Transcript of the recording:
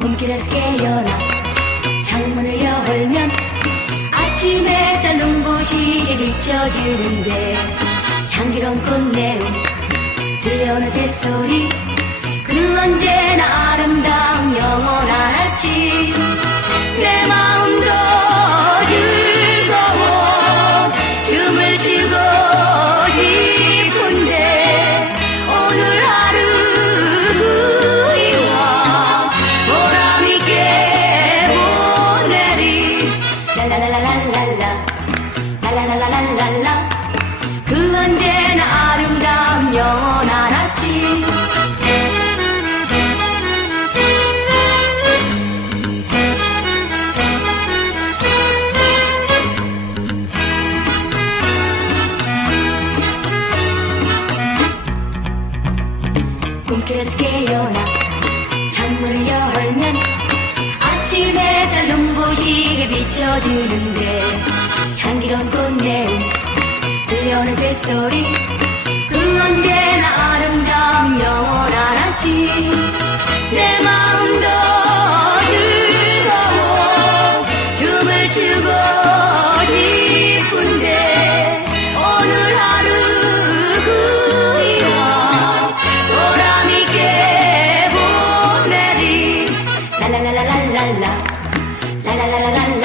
손길에서 깨어나 창문을 열면 아침 햇살 눈부시게 비춰주는데 향기로운 꽃내음 들려오는 새소리 그 언제나 아름다운 영원한 아침. 내마 랄랄랄랄랄라. 그 언제나 아름다운 영원한 아침 꿈길에서 깨어나 창문을 열면 아침 햇살 눈부시게 비춰주는데 향기로운 꽃내음 들려오는 새소리. 그 언제나 아름다운 영원한 아침 내 마음도 즐거워 춤을 추고 싶은데 오늘 하루 그리워 보람 있게 보내리. 랄랄랄랄랄라. 랄랄랄랄라